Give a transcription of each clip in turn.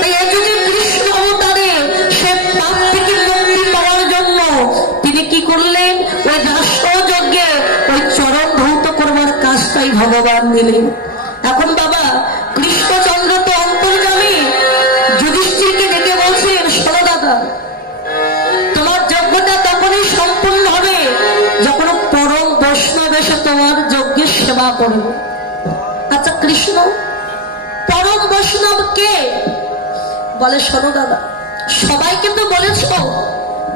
তাই এই যদি কৃষ্ণ অবতারে সে পাপ থেকে মুক্তি পাওয়ার জন্য তিনি কি করলেন? ওই রাষ্ট্রযজ্ঞে ওই চরণ ধৌত করবার কাজটাই ভগবান দিলেন। এখন বাবা, কৃষ্ণচন্দ্র তো অন্তর্জামী যুধিষ্ঠিরকে ডেকে বলছেন, শোনো দাদা, তোমার যজ্ঞটা তখনই সম্পূর্ণ হবে যখন পরম বৈষ্ণব এসে তোমার যজ্ঞের সেবা করবে। কে? বলে, শোনো দাদা, সবাই কিন্তু বলেছ,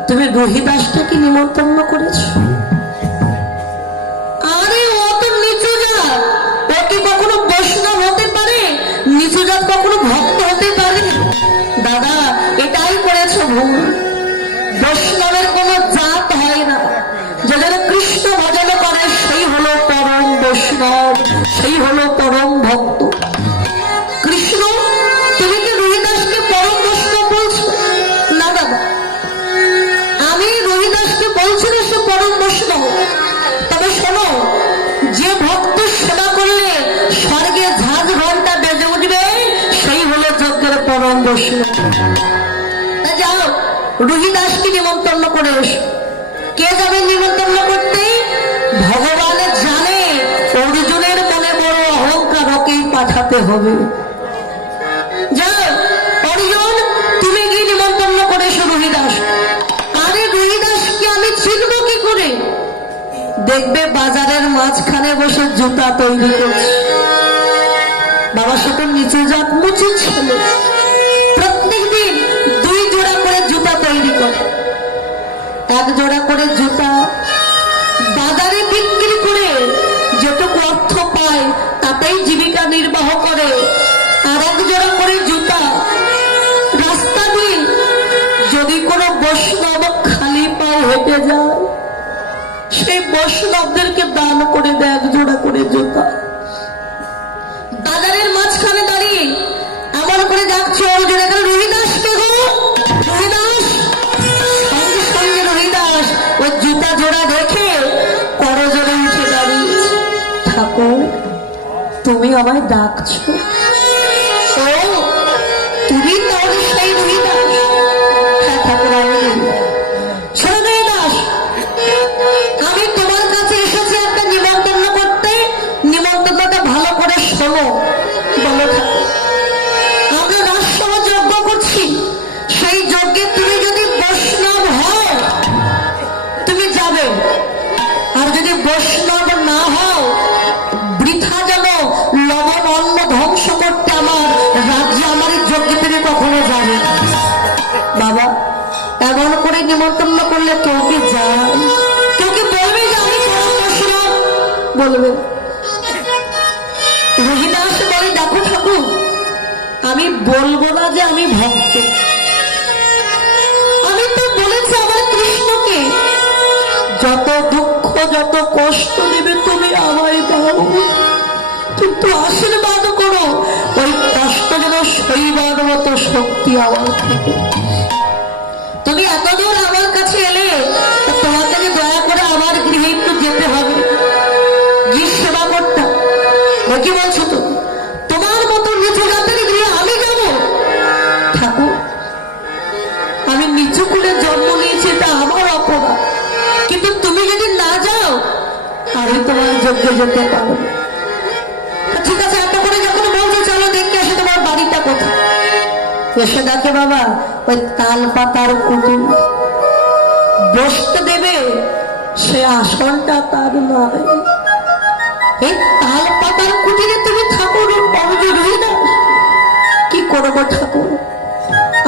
তুমি রহিদাসকে কি নিমন্ত্রণ করেছ। আরে, ও তো নিচু ও কি কখনো বৈষ্ণব হতে পারে? নিচু কখনো ভক্ত হতে পারে। দাদা, এটাই করেছ ভুল। বৈষ্ণবের কোনো জাত হয় না। যে কৃষ্ণ ভজন করে, সেই হলো পরম বৈষ্ণব, সেই হলো রুহিদাসকে নিমন্ত্রণ করে এসো কে যাবে নিমন্ত্রণ করতে? ভগবানের জানে, অর্জুনের মনে বড় অহংকার ওকেই পাঠাতে হবে। তুমি আরে আমি কি করে? দেখবে বাজারের মাঝখানে বসে জুতা তৈরি করছে। বাবা সাথে নিচে জাত মুচি ছিল। জোড়া করে জুতা। বাজারে বিক্রি করে যেটুকু অর্থ পায়, তাতেই জীবিকা নির্বাহ করে। আর এক জোড়া করে জুতা। রাস্তা দিয়ে যদি কোনো বৈষ্ণব খালি পায়ে হেঁটে যায়, সেই বৈষ্ণবদেরকে দান করে দেয় এক জোড়া করে জুতা। বাজারের মাঝখানে দাঁড়িয়ে এমন করে যাচ্ছে অর্জুন তুমি আমায় ডাকছো। তুমি তাহলে সেই ঠাকুর আমি তোমার কাছে এসেছি একটা নিমন্ত্রণ করতে। ভালো করে বলো যজ্ঞ করছি। সেই যজ্ঞে তুমি যদি তুমি যাবে। আর যদি এমন করে নিমন্ত্রণ করলে কেউ কি যায় বলবে আমি বলবে। রোহিদাস বলে, দেখো ঠাকুর, আমি বলব না যে আমি ভক্ত। আমি তো বলেছি আমার কৃষ্ণকে, যত দুঃখ, যত কষ্ট দেবে তুমি আমায় দাও। কিন্তু আশীর্বাদ করো, ওই কষ্ট যেন সইবার মতো শক্তি আমার থেকে। তুমি এতদূর আমার কাছে এলে তোমাকে দয়া করে আমার গৃহে একটু যেতে হবে। গিয়ে সেবা করতাম ও বলছো তো? তোমার মতো নিচু জাতের গৃহে আমি যাব? ঠাকুর, আমি নিচু করে জন্ম নিয়েছি, এটা আমার অপরাধ। কিন্তু তুমি যদি না যাও, আমি তোমার যোগ্য যেতে পারব এসে দেখে বাবা, ওই তাল পাতার কুটি। বসতে দেবে, সে আসনটা তার নয় এই তাল পাতার কুটিরে তুমি ঠাকুর কি করব ঠাকুর?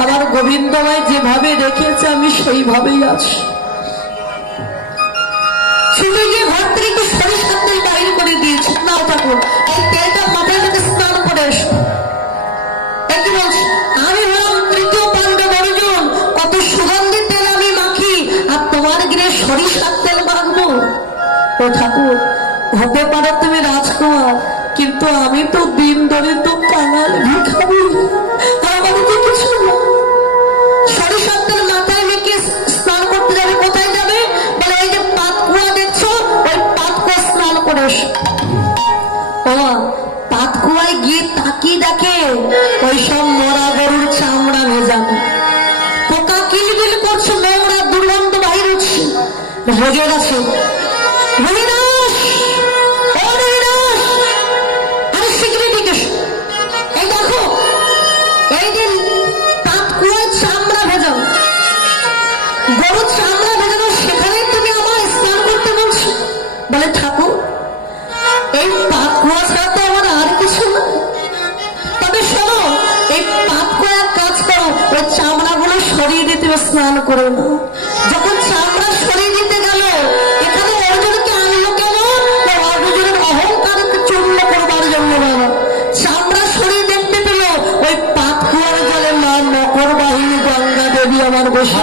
আমার গোবিন্দময় যেভাবে রেখেছে, আমি সেইভাবেই আছি। শুধু যে ঘর থেকে একটু সরিষার তেল বাইর করে দিয়েছি না ঠাকুর এই তেলটা মাথায় স্নান করে এসো। হতে পারে তুমি রাজকুমার, কিন্তু আমি তো দিন ধরে তো কাঙাল ভিখারি। আমার তো কিছু না সরিষার তেল মাথায় মেখে স্নান করতে যাবে, কোথায় যাবে? বলে এই যে পাতকুয়া দেখছ, ওই পাতকুয়া স্নান করে এসো। ও পাতকুয়া কুয়ায় গিয়ে তাকিয়ে ওই সব মরা এই ছাড়া তো আমার আর কিছু না তবে শোনো, এই পাপ কাজ করো ওই চামড়াগুলো সরিয়ে দিতে স্নান করে না। যখন চামড়া সরিয়ে দিতে গেল, এখানে অর্জুনকে আনলো কেন? না, অর্জুনের অহংকারকে চূর্ণ করবার জন্য বাবা চামড়া সরিয়ে দেখতে পেল, ওই পাপ কুয়ার জলে মা মকর বাহিনী গঙ্গা দেবী আমার বসে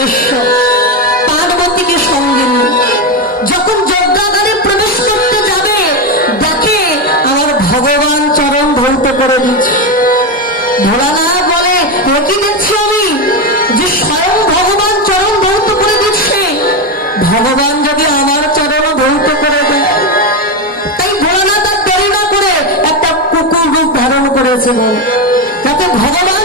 ভোলা মহেশ্বর পার্বতীকে সঙ্গে নিয়ে। যখন যজ্ঞাগারে প্রবেশ করতে যাবে, দেখে আমার ভগবান চরণ করে দিচ্ছে বলে আমি, যে স্বয়ং ভগবান চরণ ধৌত করে দিচ্ছে। ভগবান যদি আমার চরণ ধৌত করে দেয়। তাই ভোলানাথ আর দেরি না করে একটা কুকুর রূপ ধারণ করেছিল যাতে ভগবান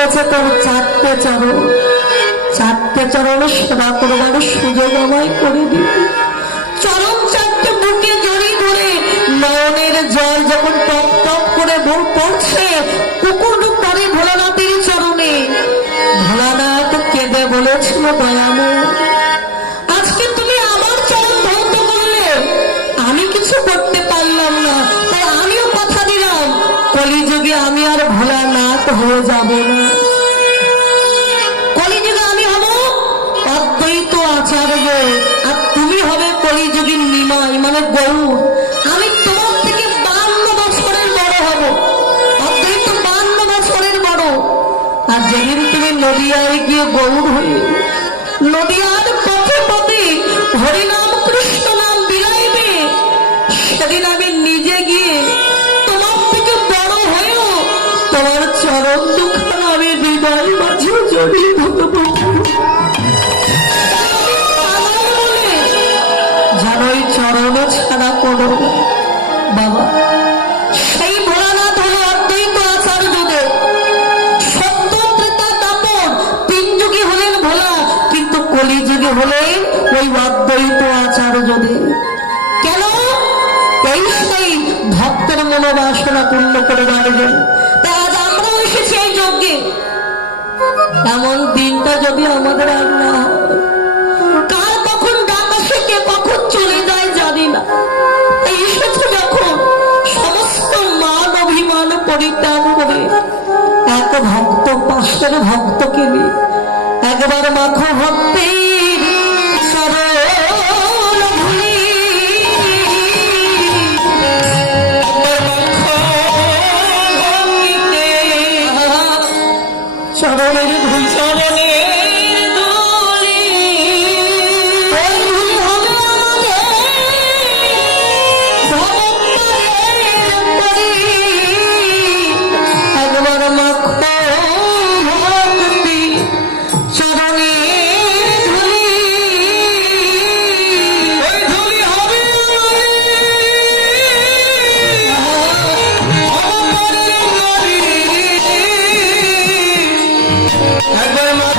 হয়েছে তোর চারটে চরণ। চারটে চরণে সেবা করবার সুযোগ আমায় করে দিবি চরম চারটে বুকে জড়িয়ে ধরে নয়নের জল যখন টপ টপ করে বউ পড়ছে কুকুর পরে ভোলানাথের চরণে। ভোলানাথ কেঁদে বলেছিল আজকে তুমি আমার চরণ ধৌত করলে। আমি কিছু করতে পারলাম না, তাই আমিও কথা দিলাম। কলিযুগে আমি আর ভোলানাথ হয়ে যাব না। নিমাই মানে গৌর। আমি তোমার থেকে বান্ন বছরের বড় হব। অদ্বৈত বান্ন বছরের বড়। আর যেদিন তুমি নদিয়ায় গিয়ে গৌর হয়ে, নদিয়ার পথে পথে হরিনাম কৃষ্ণ নাম বিলাইবে, সেদিন আমি নিজে গিয়ে তোমার থেকে বড় হয়েও তোমার চরণ দুখান আমি হৃদয় মাঝে জড়িয়ে ধরবো। এই ভক্তের মনোবাসনা পূর্ণ করে তাই আজ আমরাও এসেছি এই যজ্ঞে। এমন দিনটা যদি আমাদের আর না কার কখন ডাক আসে, কে কখন চলে যায় জানি না। এসেছে যখন সমস্ত মান অভিমান পরিত্যাগ করে এক ভক্ত পাশের ভক্তকে নিয়ে, একবার মাখো ভক্তির Hey, hey, hey, hey,